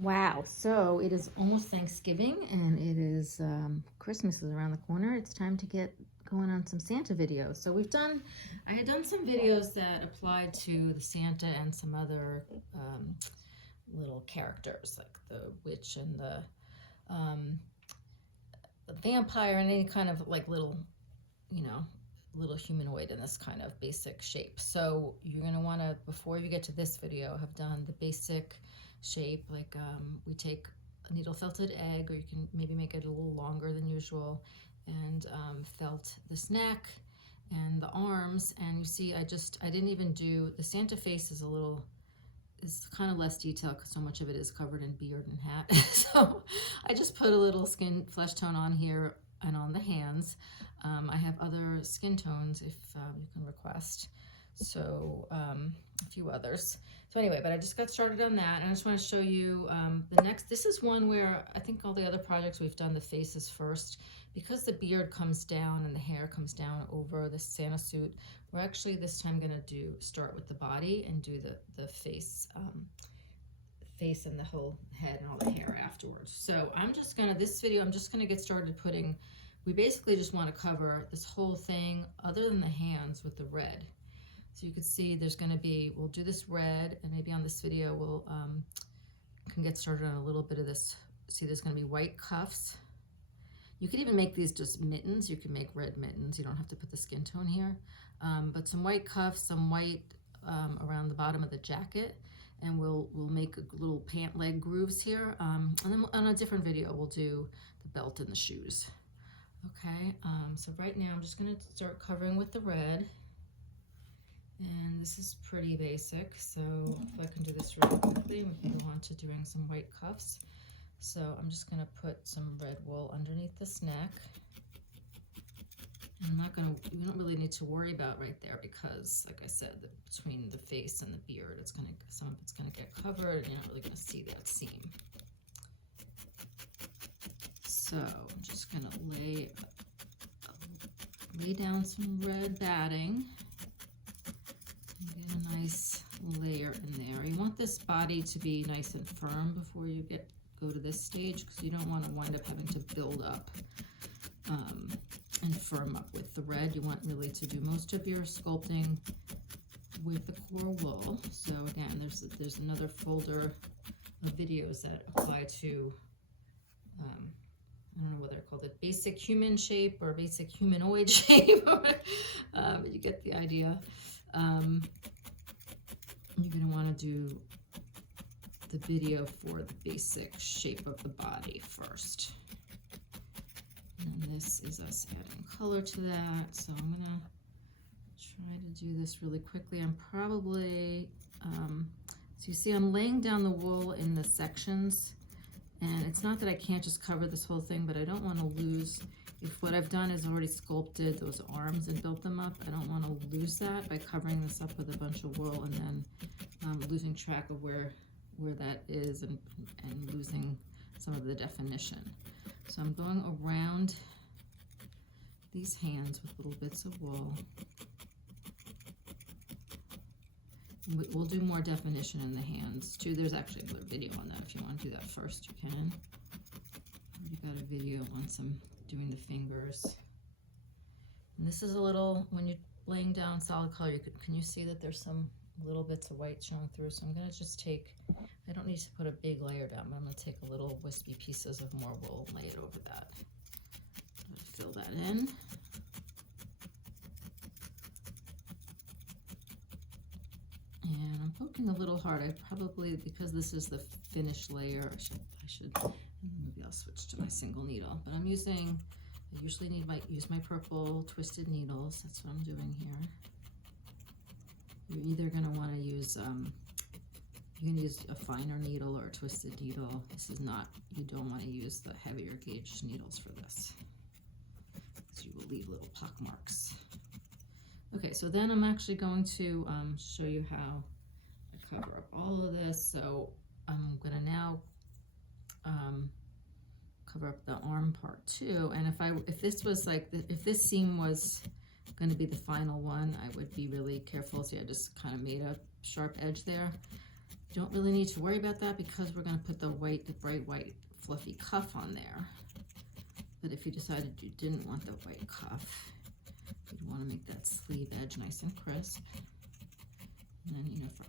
Wow, so it is almost Thanksgiving and it is Christmas is around the corner. It's time to get going on some Santa videos. So I had done some videos that applied to the Santa and some other little characters like the witch and um, the vampire and any kind of like little, you know, little humanoid in this kind of basic shape. So you're going to want to, before you get to this video, have done the basic shape. Like we take a needle felted egg, or you can maybe make it a little longer than usual, and felt this neck and the arms. And you see, I didn't even do, the Santa face is kind of less detail because so much of it is covered in beard and hat. So I just put a little skin flesh tone on here and on the hands. I have other skin tones if you can request. So a few others. So anyway, but I just got started on that, and I just want to show you the next. This is one where I think all the other projects we've done the faces first, because the beard comes down and the hair comes down over the Santa suit. We're actually this time going to start with the body and do the face and the whole head and all the hair afterwards. So this video I'm just gonna get started putting, we basically just want to cover this whole thing other than the hands with the red. So you can see there's going to be, we'll do this red, and maybe on this video we'll can get started on a little bit of this. See, there's going to be white cuffs. You could even make these just mittens. You can make red mittens. You don't have to put the skin tone here. But some white cuffs, some white around the bottom of the jacket, and we'll make little pant leg grooves here. And then on a different video we'll do the belt and the shoes. Okay, so right now I'm just going to start covering with the red. And this is pretty basic, so if I can do this really quickly, we can go on to doing some white cuffs. So I'm just going to put some red wool underneath this neck. And you don't really need to worry about right there because, like I said, between the face and the beard, some of it's going to get covered, and you're not really going to see that seam. So I'm just going to lay down some red batting. Get a nice layer in there. You want this body to be nice and firm before you go to this stage, because you don't want to wind up having to build up and firm up with the red. You want really to do most of your sculpting with the core wool. So again, there's another folder of videos that apply to I don't know whether they're called a basic human shape or basic humanoid shape, but you get the idea. You're going to want to do the video for the basic shape of the body first. And this is us adding color to that. So I'm going to try to do this really quickly. I'm probably, so you see I'm laying down the wool in the sections. And it's not that I can't just cover this whole thing, but I don't want to lose, if what I've done is already sculpted those arms and built them up, I don't want to lose that by covering this up with a bunch of wool and then losing track of where that is and losing some of the definition. So I'm going around these hands with little bits of wool. We'll do more definition in the hands too. There's actually another video on that. If you want to do that first, you can. We've got a video on doing the fingers. And this is a little, when you're laying down solid color, can you see that there's some little bits of white showing through? So I'm going to just take, I don't need to put a big layer down, but I'm going to take a little wispy pieces of more wool and lay it over that. Fill that in. And I'm poking a little hard. I probably, because this is the finished layer, I should maybe I'll switch to my single needle. But I usually use my purple twisted needles. That's what I'm doing here. You're either going to want to use, you can use a finer needle or a twisted needle. This is not, you don't want to use the heavier gauge needles for this, because you will leave little pock marks. Okay, so then I'm actually going to show you how I cover up all of this. So I'm going to now cover up the arm part too. And if this seam was going to be the final one, I would be really careful. See, I just kind of made a sharp edge there. You don't really need to worry about that because we're going to put the bright white fluffy cuff on there. But if you decided you didn't want the white cuff, you'd want to make that sleeve edge nice and crisp. And then, you know, for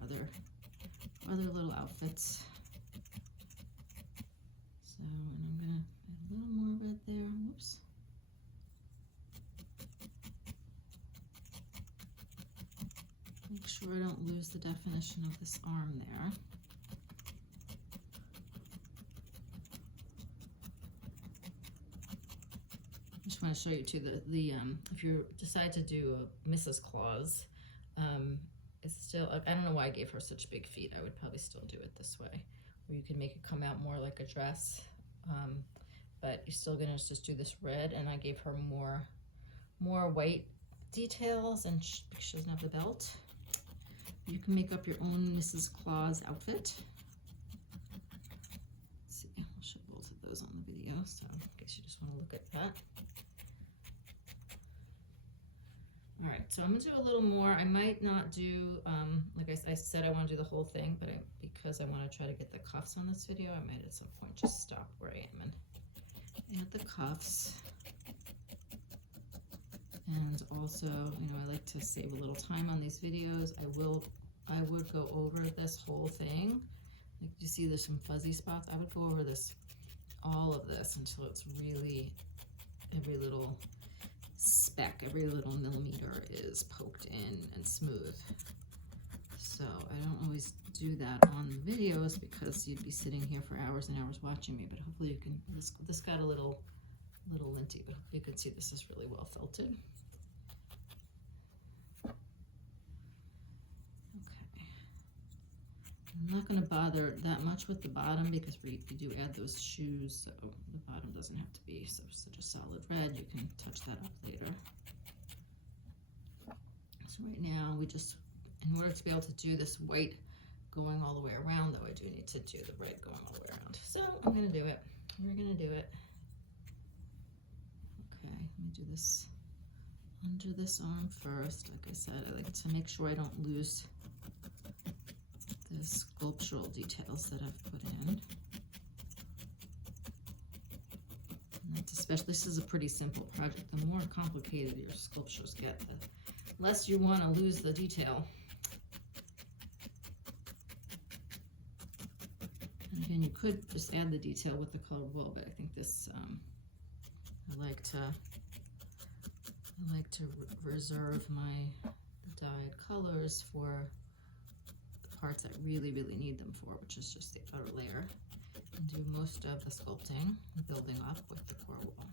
other little outfits. So, and I'm going to add a little more red there. Whoops. Make sure I don't lose the definition of this arm there. I just want to show you too the if you decide to do a Mrs. Claus, it's still, I don't know why I gave her such big feet. I would probably still do it this way, where you can make it come out more like a dress, but you're still gonna just do this red, and I gave her more white details, and she doesn't have the belt. You can make up your own Mrs. Claus outfit. Let's see, I'll show both of those on the video, so in case you just want to look at that. All right, so I'm gonna do a little more. I might not do, like I said, I want to do the whole thing, but because I want to try to get the cuffs on this video, I might at some point just stop where I am and add the cuffs. And also, you know, I like to save a little time on these videos. I would go over this whole thing. Like you see there's some fuzzy spots. I would go over all of this until it's really, every little speck, every little millimeter is poked in and smooth. So I don't always do that on the videos because you'd be sitting here for hours and hours watching me, but hopefully you can, this got a little linty, but you can see this is really well felted. I'm not going to bother that much with the bottom because we do add those shoes, so the bottom doesn't have to be such a solid red. You can touch that up later. So right now we just, in order to be able to do this white going all the way around, though, I do need to do the red going all the way around. So I'm going to do it. We're going to do it. Okay, let me do this under this arm first. Like I said, I like to make sure I don't lose the sculptural details that I've put in. And that's especially, this is a pretty simple project. The more complicated your sculptures get, the less you want to lose the detail. And again, you could just add the detail with the colored wool, but I think this, I like to reserve the dyed colors for parts I really need them for, which is just the outer layer, and do most of the sculpting, building up with the core wool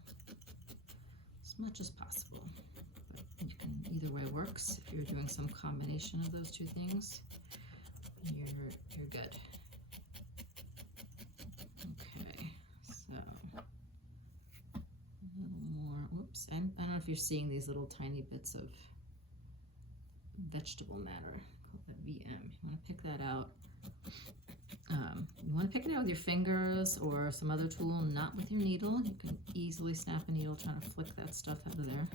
as much as possible. But you can, either way works. If you're doing some combination of those two things, you're good. Okay, so a little more. Whoops, I don't know if you're seeing these little tiny bits of vegetable matter. That VM. You want to pick that out. You want to pick it out with your fingers or some other tool, not with your needle. You can easily snap a needle trying to flick that stuff out of there.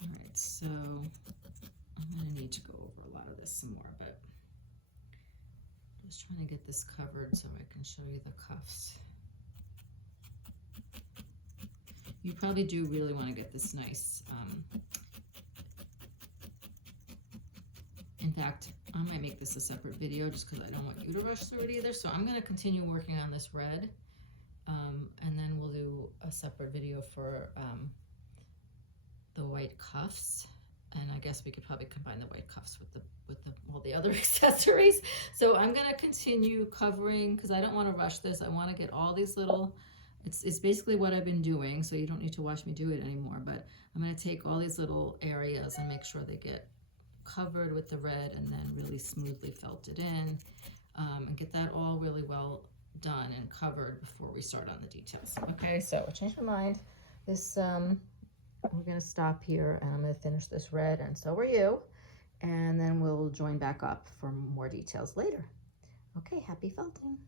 All right, so I'm going to need to go over a lot of this some more, but just trying to get this covered so I can show you the cuffs. You probably do really want to get this nice. In fact, I might make this a separate video just because I don't want you to rush through it either. So I'm going to continue working on this red, and then we'll do a separate video for the white cuffs. And I guess we could probably combine the white cuffs with all the other accessories. So I'm going to continue covering because I don't want to rush this. I want to get all these little. It's basically what I've been doing, so you don't need to watch me do it anymore. But I'm going to take all these little areas and make sure they get covered with the red and then really smoothly felted in, and get that all really well done and covered before we start on the details. Okay, so I changed my mind. This we're going to stop here and I'm going to finish this red, and so are you, and then we'll join back up for more details later. Okay, happy felting.